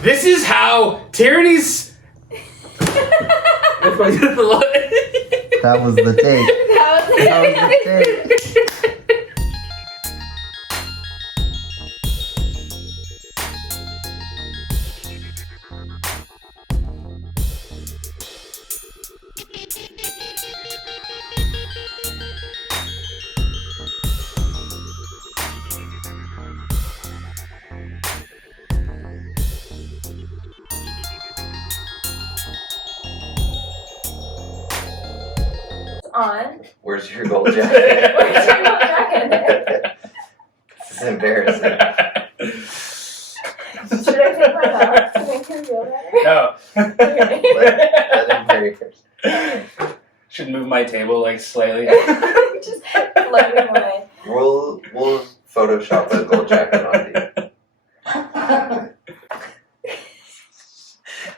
This is how tyranny's. That was the take. That was the take. On. Where's your gold jacket? Where's your gold jacket? This is embarrassing. Should I take mine off to make him feel better? No. Okay. Let him carry first. Should move my table like slightly. Just floating away. We'll Photoshop a gold jacket on you.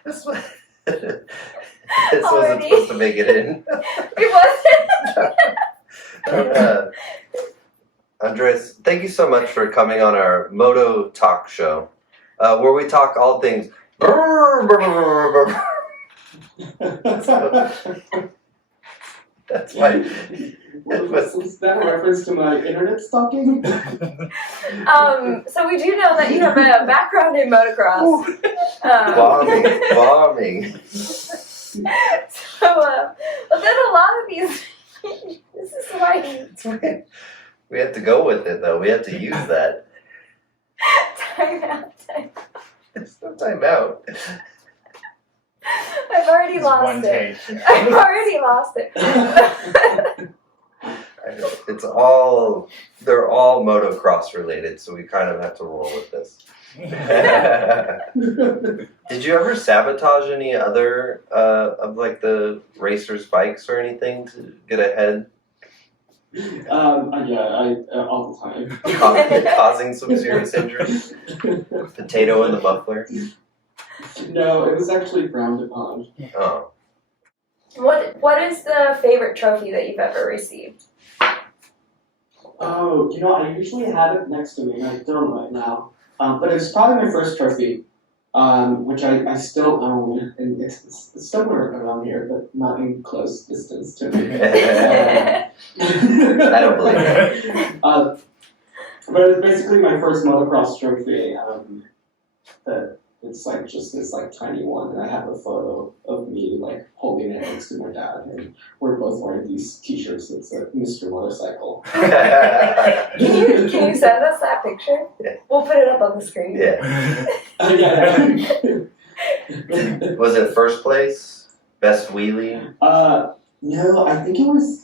This wasn't Already? supposed to make it in. It wasn't. Andres, thank you so much for coming on our Moto Talk show, where we talk all things. That's why. Was that a reference to my internet stalking? So we do know that you have a background in motocross. Bombing. So, but then a lot of these. This is why. We have to go with it, though. We have to use that. Time out. There's no time out. I've already lost it. I've already lost it. It's all, they're all motocross related, so we kind of have to roll with this. Did you ever sabotage any other of like the racers' bikes or anything to get ahead? Yeah, all the time. Causing some serious injury? Potato in the muffler? No, it was actually frowned upon. Oh. What is the favorite trophy that you've ever received? Oh, I usually have it next to me, and I don't right now. But it's probably my first trophy, which I still own, and it's somewhere around here, but not in close distance to me. I don't believe it. But it's basically my first motocross trophy. That it's like just this like tiny one, and I have a photo of me like holding it next to my dad, and we're both wearing these T-shirts that say Mr. Motorcycle. Can you send us that picture? Yeah. We'll put it up on the screen. Yeah. Yeah. Was it first place? Best wheelie? No, I think it was.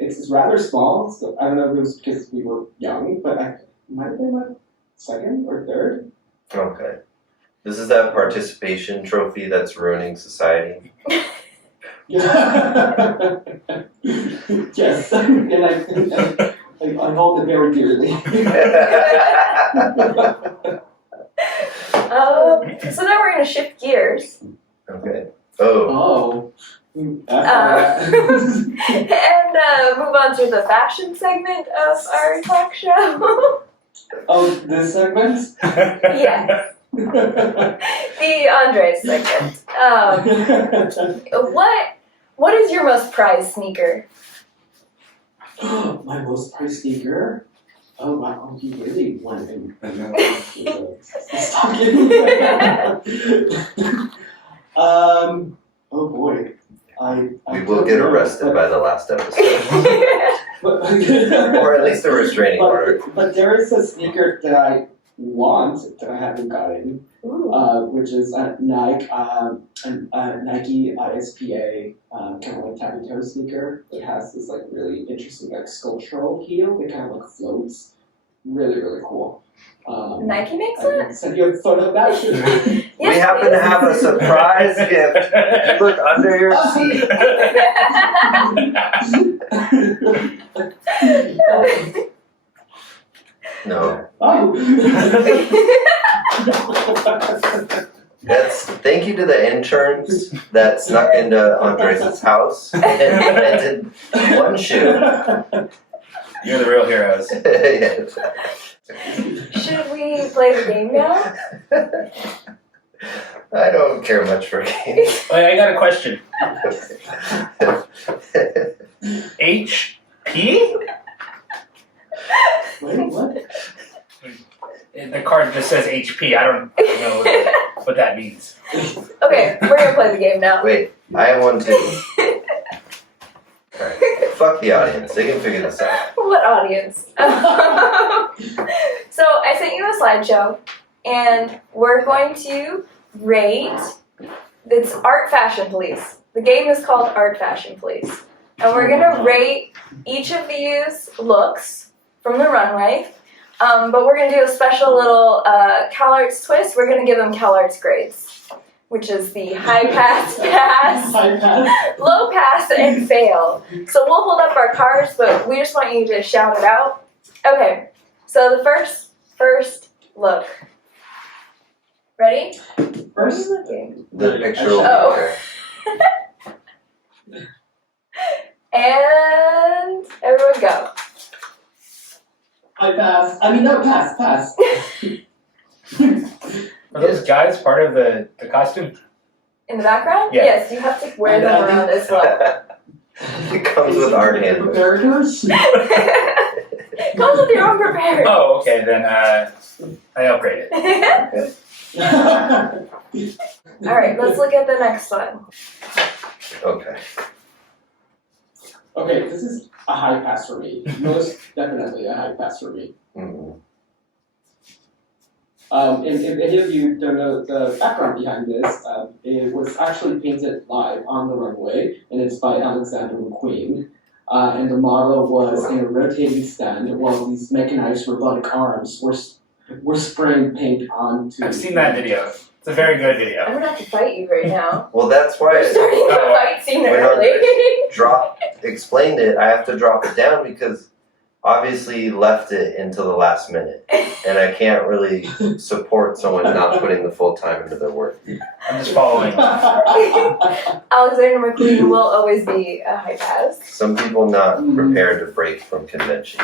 It's rather small, so I don't know if it was because we were young, but it might have been like second or third. Okay. This is that participation trophy that's ruining society. Yes, and I hold it very dearly. So now we're going to shift gears. Okay. Oh. And move on to the fashion segment of our talk show. Oh, this segment? Yes. The Andres segment. What is your most prized sneaker? My most prized sneaker? Oh wow, you really went in. Oh boy. We will get arrested by the last episode. Or at least a restraining order. But there is a sneaker that I want that I haven't gotten, which is a Nike ISPA kind of like tappy toe sneaker. It has this like really interesting like sculptural heel that kind of like floats. Really, really cool. Nike makes I it? can send you a photo of that. Yes, We happen to have a surprise gift. Look under your seat. No. Oh. Thank you to the interns that snuck into Andres' house and invented one shoe. You're the real heroes. Yeah. Should we play the game now? I don't care much for games. Wait, I got a question. HP? Wait, what? The card just says HP. I don't know what that means. Okay, we're gonna play the game now. Wait, I have one too. Alright, fuck the audience. They can figure this out. What audience? So I sent you a slideshow, and we're going to rate. It's Art Fashion Police. The game is called Art Fashion Police, and we're gonna rate each of these looks from the runway. But we're gonna do a special little CalArts twist. We're gonna give them CalArts grades, which is the high pass, High pass. low pass, and fail. So we'll hold up our cards, but we just want you to shout it out. Okay, so the first look. Ready? First, Looking. The picture will be Oh. there. And everyone go. I pass. I mean, no, pass. Are those guys part of the costume? In the background? Yeah. Yes, you have to wear them around as well. It comes with art handbook. Characters? Comes with your own prepared. Oh, okay, then I upgrade it. Alright, let's look at the next one. Okay. Okay, this is a high pass for me. Most definitely a high pass for me. Mm. If any of you don't know the background behind this, it was actually painted live on the runway, and it's by Alexander McQueen. And the model was in a rotating stand while these mechanized robotic arms were spraying paint onto. I've seen that video. It's a very good I'm video. gonna have to fight you right now. Well, that's why We're starting the fight scene When early. explained it, I have to drop it down because obviously left it until the last minute. And I can't really support someone not putting the full time into their work. I'm just following. Alexander McQueen will always be a high pass. Some people not prepared to break from convention.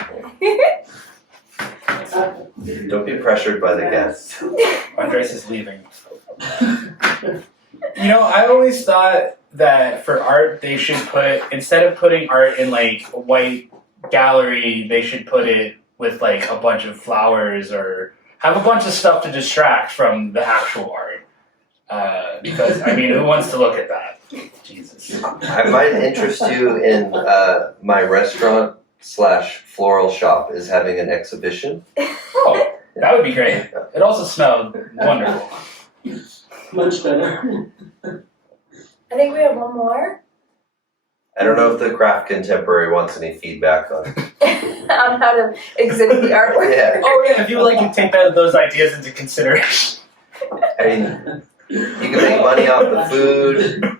Don't be pressured by the guests. Andres is leaving. You know, I always thought that for art they should put, instead of putting art in like a white gallery, they should put it with like a bunch of flowers or have a bunch of stuff to distract from the actual art. Because I mean, who wants to look at that? Jesus. I might interest you in my restaurant/floral shop is having an exhibition. Oh, that would be great. It also smelled wonderful. Much better. I think we have one more I don't know if the craft contemporary wants any feedback on. on how to exhibit the artwork. Yeah. Oh yeah, if you like to take those ideas into consideration. I mean, you can make money off the food.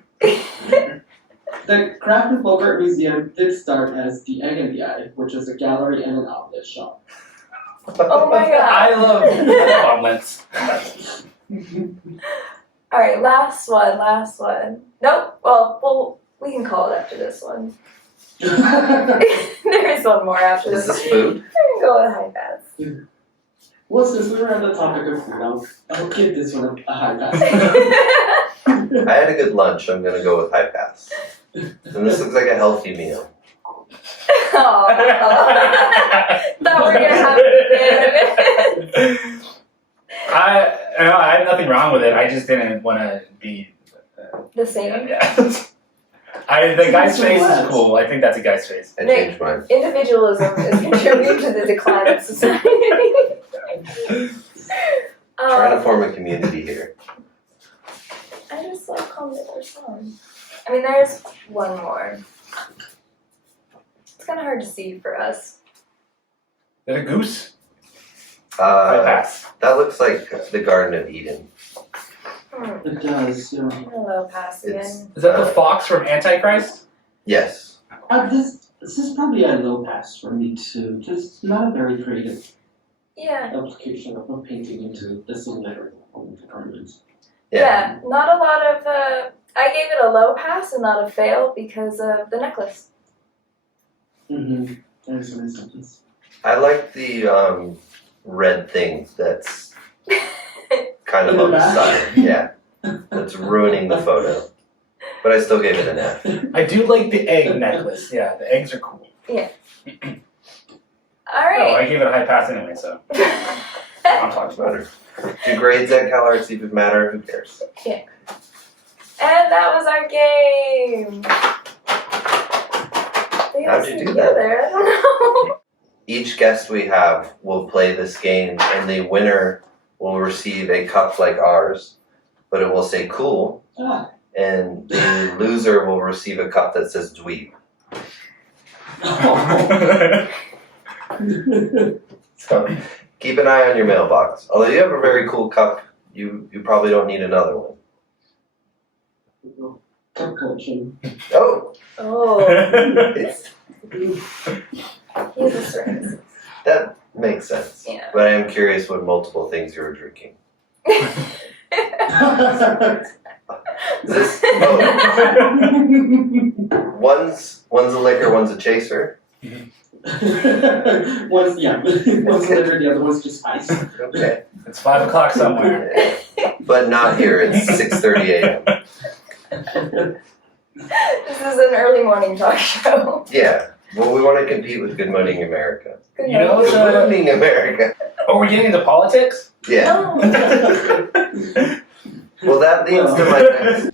The Craft and Folk Art Museum did start as the Egg and the Eye, which is a gallery and an outlet shop. Oh my god. I love omelets. Alright, last one. Nope, well, we can call it after this one. There is one more after Is this. this food? We can go with high pass. Well, since we were on the topic of food, I'll give this one a high pass. I had a good lunch. I'm gonna go with high pass. And this looks like a healthy meal. Thought we were gonna have it again. I had nothing wrong with it. I just didn't want to be. The same. Yeah. The guy's face is cool. I think that's a guy's face. I Nick. changed mine. Individualism is contributing to the decline of society. Trying to form a community here. I just love calling it their song. I mean, there's one more. It's kind of hard to see for us. Is it a goose? I pass. That looks like the Garden of Eden. It does, yeah. Hello, pass again. Is that the fox from Antichrist? Yes. This is probably a low pass for me too. Just not a very creative Yeah. application of a painting into this little lettering on the garment. Yeah. Not a lot of. I gave it a low pass and not a fail because of the necklace. Mm-hmm. There's some instances. I like the red thing that's kind of on the side. Yeah. that's ruining the photo. But I still gave it an F. I do like the egg necklace. Yeah, the eggs are cool. All Oh, I right. gave it a high pass anyway, so I'm talking about it. Do grades at CalArts even matter? Who cares? And that was our game. How'd you do that? Together? I don't know. Each guest we have will play this game, and the winner will receive a cup like ours, but it will say cool, and the loser will receive a cup that says dweeb. So keep an eye on your mailbox. Although you have a very cool cup, you probably don't need another one. Cup collection. Oh, Oh, it's, he's a certain. that makes sense. Yeah. But I am curious what multiple things you were drinking. Is this, oh, one's a liquor, one's a chaser. One's liquor, the other one's just ice. Okay. It's 5 o'clock somewhere. But not here, it's 6:30 a.m. This is an early morning talk show. Yeah. Well, we want to compete with Good Morning America. Good You know, night. Good Morning America. Oh, we're getting into politics? Yeah. Oh. Well, that leads to my next.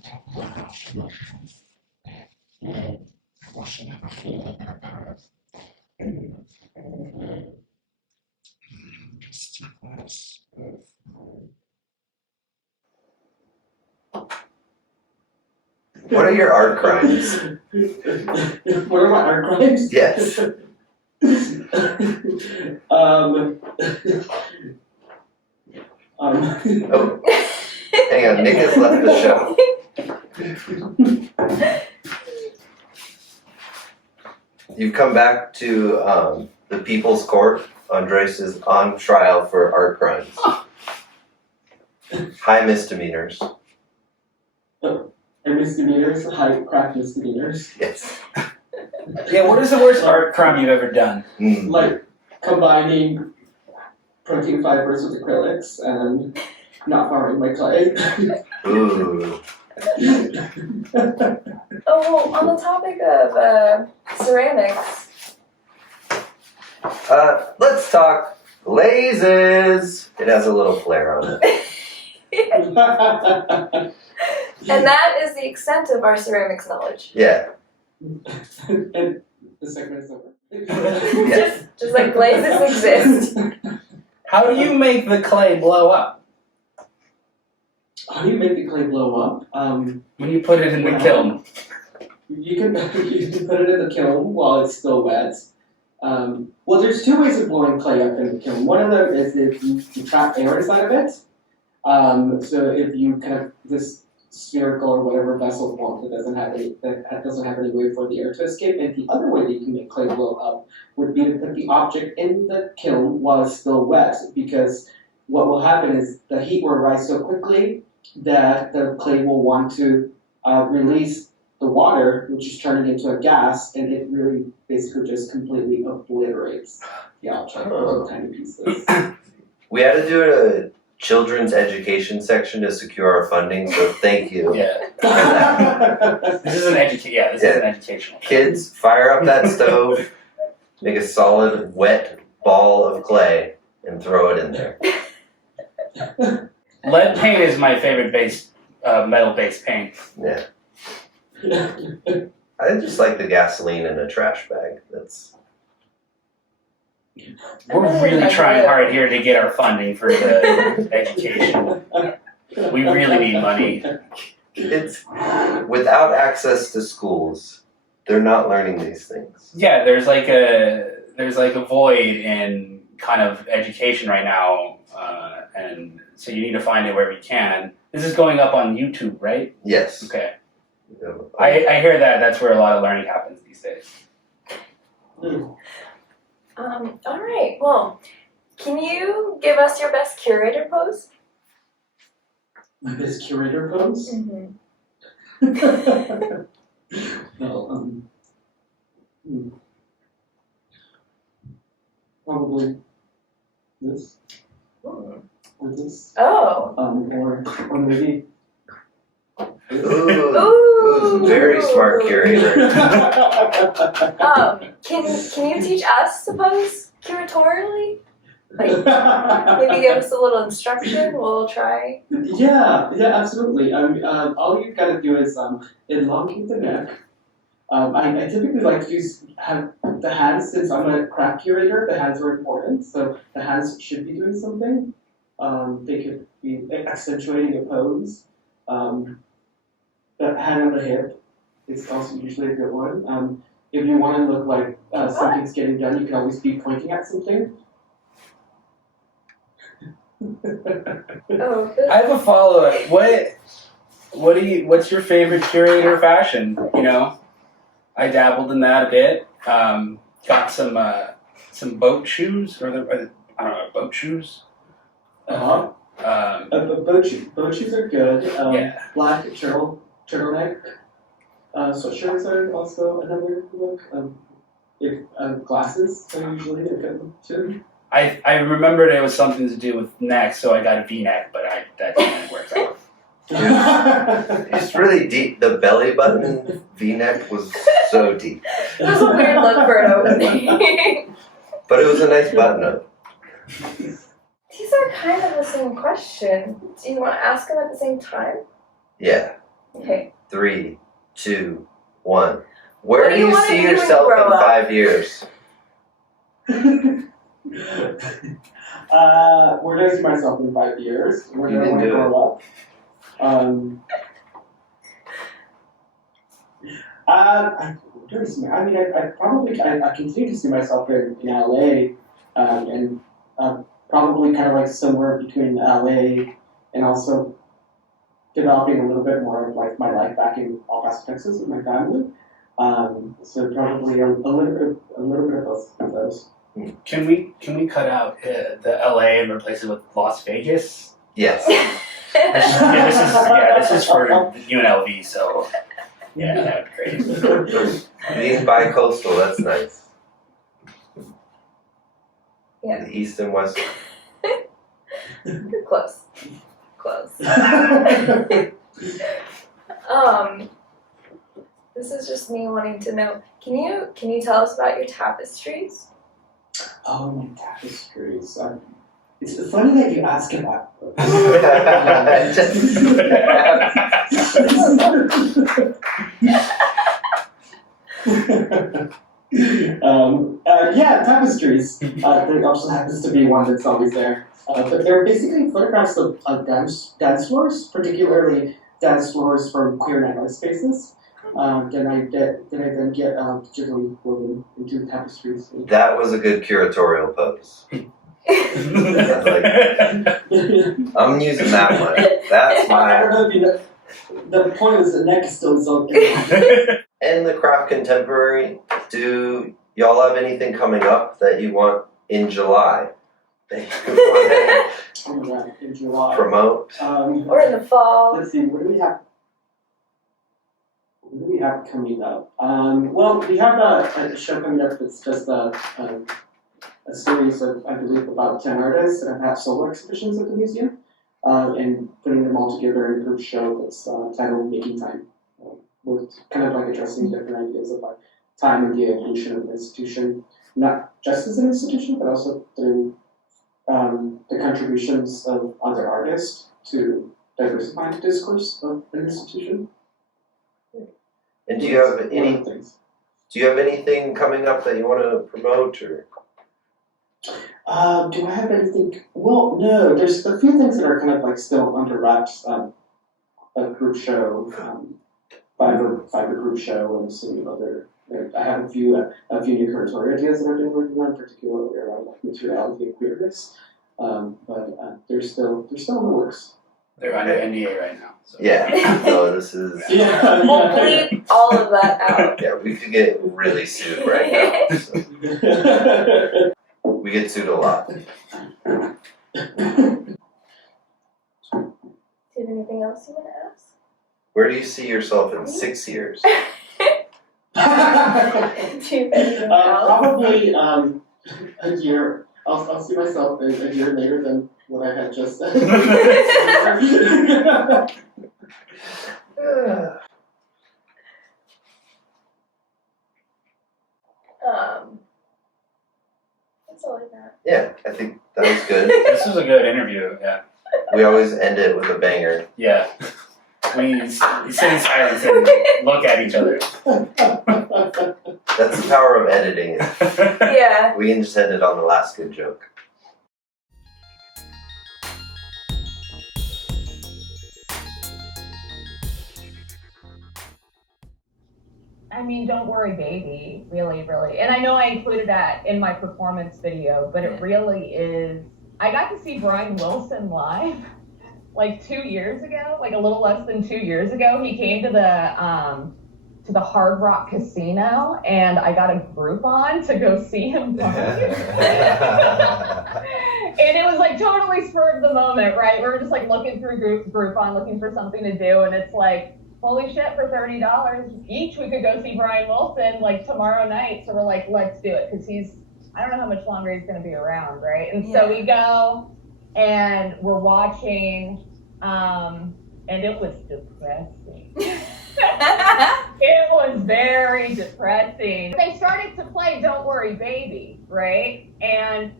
What are your art crimes? What are my art crimes? Yes. Oh, hang on. Nick has left the show. You've come back to the People's Court. Andres is on trial for art crimes. High misdemeanors. And misdemeanors, high craft misdemeanors. Yes. Yeah, what is the worst art crime you've ever done? Mm. Like combining protein fibers with acrylics and not farming my clay. Ooh. Oh, well, on the topic of ceramics. Let's talk glazes. It has a little flair on it. And that is the extent of our ceramics knowledge. Yeah. And the segment is over. Yes. Just like glazes exist. How do you make the clay blow up? How do you make the clay blow up? When you put it in the kiln? You can put it in the kiln while it's still wet. Well, there's two ways of blowing clay up in the kiln. One of them is if you trap air inside of it. So if you kind of this spherical or whatever vessel form that doesn't have any way for the air to escape. And the other way that you can make clay blow up would be to put the object in the kiln while it's still wet, because what will happen is the heat will rise so quickly that the clay will want to release the water, which is turning into a gas, and it really basically just completely obliterates the object into tiny pieces. We had to do a children's education section to secure our funding, so thank you. Yeah. This is an educational. Kids, fire up that stove, make a solid, wet ball of clay, and throw it in there. Lead paint is my favorite metal-based paint. Yeah. I just like the gasoline in a trash bag. We're really trying hard here to get our funding for the education. We really need money. It's without access to schools, they're not learning these things. Yeah, there's like a void in kind of education right now, and so you need to find it wherever you can. This is going up on YouTube, right? Yes. Okay. I hear that's where a lot of learning happens these days. All right. Well, can you give us your best curator pose? My best curator pose? Mm-hmm. Well, probably this. Or this. Oh. Or maybe Ooh, very smart curator. Can you teach us, suppose, curatorially? Like, maybe give us a little instruction. We'll try. Yeah, absolutely. All you've got to do is elongate the neck. I typically like to have the hands, since I'm a craft curator, the hands are important, so the hands should be doing something. They could be accentuating a pose. The hand on the hip is also usually a good one. If you want to look like something's getting done, you can always be pointing at something. Oh, I have a follow-up. What's your favorite curator fashion? You know, I dabbled in that a bit. Got some boat shoes, I don't know, boat shoes. Boat shoes are good. Yeah. Black turtleneck sweatshirts are also another look. Glasses are usually a good one too. I remembered it was something to do with neck, so I got a V-neck, but that didn't work out. It's really deep. The belly button V-neck was so deep. it was a weird look for an opening. But it was a nice button up. These are kind of the same question. Do you want to ask them at the same time? Yeah. Okay. 3, 2, 1. Where What do do you you wanna see be when you yourself grow in up? 5 years? Where do I see myself in 5 years? Where do You I can want to do grow up? I continue to see myself in LA, and probably kind of like somewhere between LA and also developing a little bit more of like my life back in El Paso, Texas with my family. So probably a little bit of both of those. Can we cut out the LA and replace it with Las Vegas? Yes. This is for UNLV, so yeah, that would be great. Being bi-coastal, that's nice. Yeah. The east and west. Close. This is just me wanting to know. Can you tell us about your tapestries? Oh, my tapestries. It's funny that you ask about them. Yeah, tapestries. There also happens to be one that's always there. But they're basically photographs of dance floors, particularly dance floors from queer nightlife spaces. Then I then get digitally woven into tapestries. That was a good curatorial pose. I'm using that one. That's I my. don't know if you know. The point is the neck is still so. And the craft contemporary, do y'all have anything coming up that you want in July? That you want to In July. promote? Or in the fall? Let's see. What do we have? What do we have coming up? Well, we have a show coming up that's just a series of, I believe, about 10 artists that have solo exhibitions at the museum, and putting them all together in a group show that's titled Making Time. With kind of like addressing different ideas of like time and the evolution of an institution, not just as an institution, but also through the contributions of other artists to diversify the discourse of an institution. And do you have One of the things. Do you have anything coming up that you want to promote or? Do I have anything? Well, no. There's a few things that are kind of like still under wraps. A group show, fiber group show, and some other. I have a few new curatorial ideas that I've been working on, particularly around like materiality and queerness. But they're still in the works. They're under NDA right now. So. Yeah. No, this is. Yeah. We'll bleep all of that out. Yeah, we could get really sued right now. So. We get sued a lot. Do you have anything else you want to ask? Where do you see yourself in 6 years? Do you have anything else? Probably a year. I'll see myself a year later than what I had just said. Yeah, I think that was good. This was a good interview. Yeah. We always end it with a banger. Yeah. We sit in silence and look at each other. That's the power of editing. Yeah. We can just end it on the last good joke. I mean, don't worry, baby, really, really. And I know I included that in my performance video, but it really is. I got to see Brian Wilson live like 2 years ago, like a little less than 2 years ago. He came to the Hard Rock Casino, and I got a Groupon to go see him live. And it was like totally spurred the moment, right? We were just like looking through Groupon, looking for something to do, and it's like, holy shit, for $30 each, we could go see Brian Wilson like tomorrow night. So we're like, let's do it, because I don't know how much longer he's going to be around, right? And so we go, and we're watching, and it was depressing. It was very depressing. They started to play Don't Worry Baby, right? And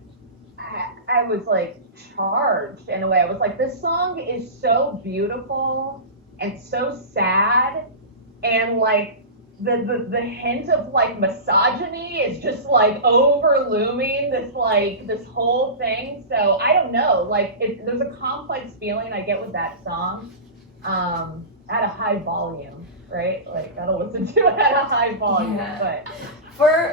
I was like charged in a way. I was like, this song is so beautiful and so sad, and like the hint of like misogyny is just like overlooming this whole thing. So I don't know, like there's a complex feeling I get with that song at a high volume, right? Like gotta listen to it at a high volume. Yeah. But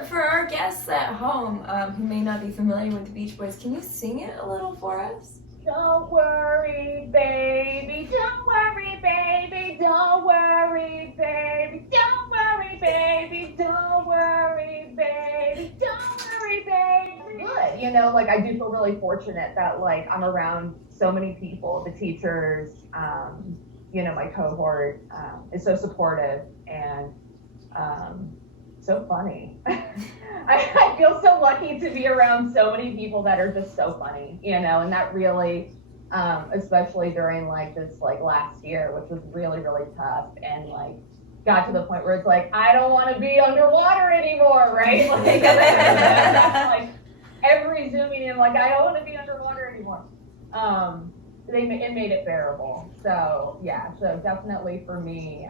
For our guests at home who may not be familiar with the Beach Boys, can you sing it a little for us? don't worry, baby, don't worry, baby, don't worry, baby, don't worry, baby, don't worry, baby, don't worry, baby. Good, you know, like I do feel really fortunate that like I'm around so many people, the teachers, you know, my cohort is so supportive and so funny. I feel so lucky to be around so many people that are just so funny, you know, and that really, especially during like this like last year, which was really, really tough, and like got to the point where it's like, I don't want to be underwater anymore, right? Like, like every Zoom meeting, I'm like, I don't want to be underwater anymore. It made it bearable. So yeah, so definitely for me,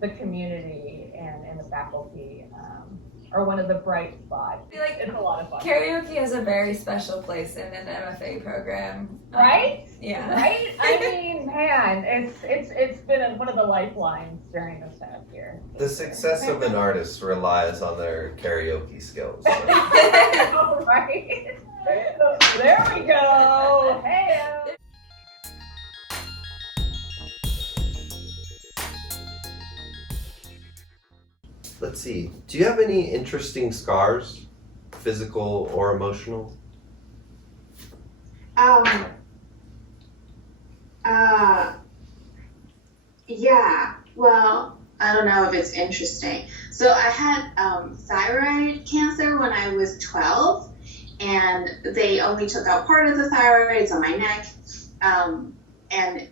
the community and the faculty are one of the bright spots. I feel like it's a lot of fun. Karaoke has a very special place in an MFA program. Right? Yeah. Right? I mean, man, it's been one of the lifelines during this past year. The success of an artist relies on their karaoke skills. So. Right? There we go. Hey. Let's see. Do you have any interesting scars, physical or emotional? Yeah. Well, I don't know if it's interesting. So I had thyroid cancer when I was 12, and they only took out part of the thyroid. It's on my neck, and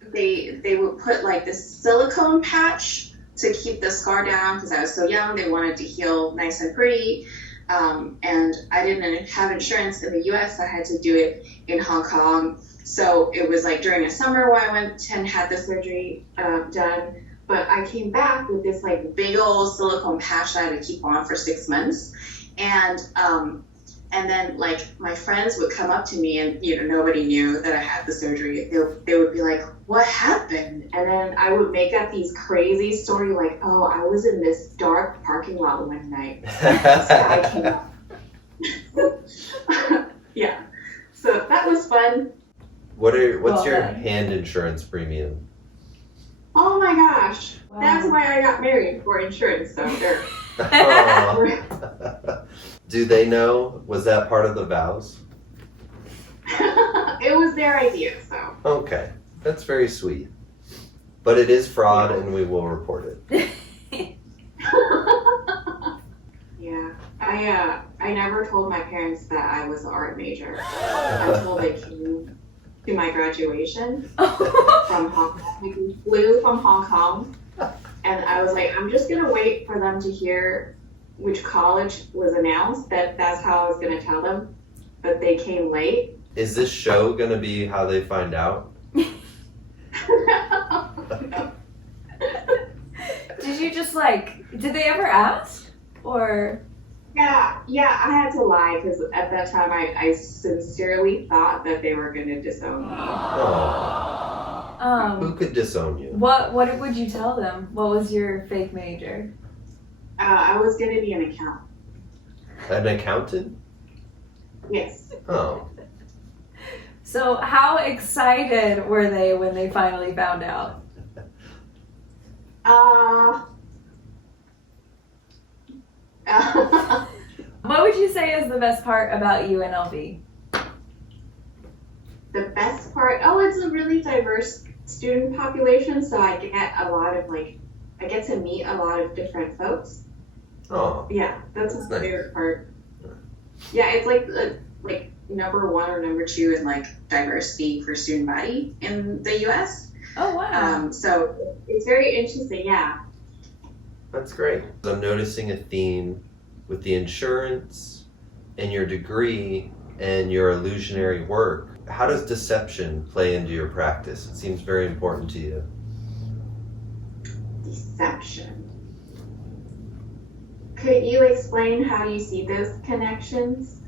they would put like this silicone patch to keep the scar down because I was so young. They wanted to heal nice and pretty, and I didn't have insurance in the U.S. So I had to do it in Hong Kong. So it was like during a summer where I went and had the surgery done. But I came back with this like big old silicone patch that I had to keep on for 6 months, and then like my friends would come up to me, and you know nobody knew that I had the surgery. They would be like, "What happened?" And then I would make up these crazy story like, "Oh, I was in this dark parking lot one night. This guy came up." Yeah, so that was fun. What's your hand insurance premium? Oh my gosh, Wow. That's why I got married, for insurance. So there. Aw. Do they know? Was that part of the vows? It was their idea, so. Okay, that's very sweet. But it is fraud, and we will report it. Yeah, I never told my parents that I was an art major until they came to my graduation from Hong Kong. We flew from Hong Kong, and I was like, I'm just gonna wait for them to hear which college was announced. That's how I was gonna tell them. but they came late. Is this show gonna be how they find out? Did you just did they ever ask? Or Yeah, I had to lie because at that time I sincerely thought that they were going to disown me. Oh, who could disown you? what would you tell them? What was your fake major? I was going to be an accountant. An accountant? Yes. Oh. So how excited were they when they finally found out? What would you say is the best part about UNLV? The best part, it's a really diverse student population, so I get a lot of I get to meet a lot of different folks. Oh. Yeah, that's my nice. favorite part. Yeah, it's like number 1 or number 2 in diversity for student body in the U.S. Oh wow. So it's very interesting. Yeah. That's great. I'm noticing a theme with the insurance and your degree and your illusionary work. How does deception play into your practice? It seems very important to you. Deception. Could you explain how you see those connections?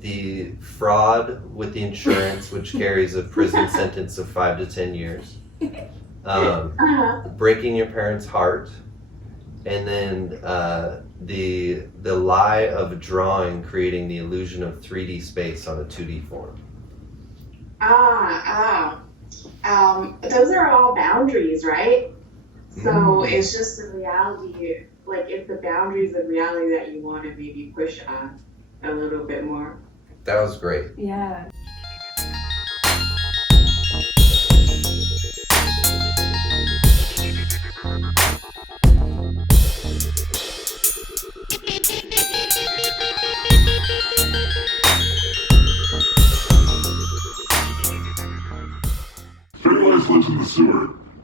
The fraud with the insurance, which carries a prison sentence of 5 to 10 years. Breaking your parents' heart, and then the lie of drawing, creating the illusion of 3D space on a 2D form. Those are all boundaries, right? So it's just the reality, it's the boundaries of reality that you want to maybe push on a little bit more. That was great. Yeah. Fairy Life lives in the sewer.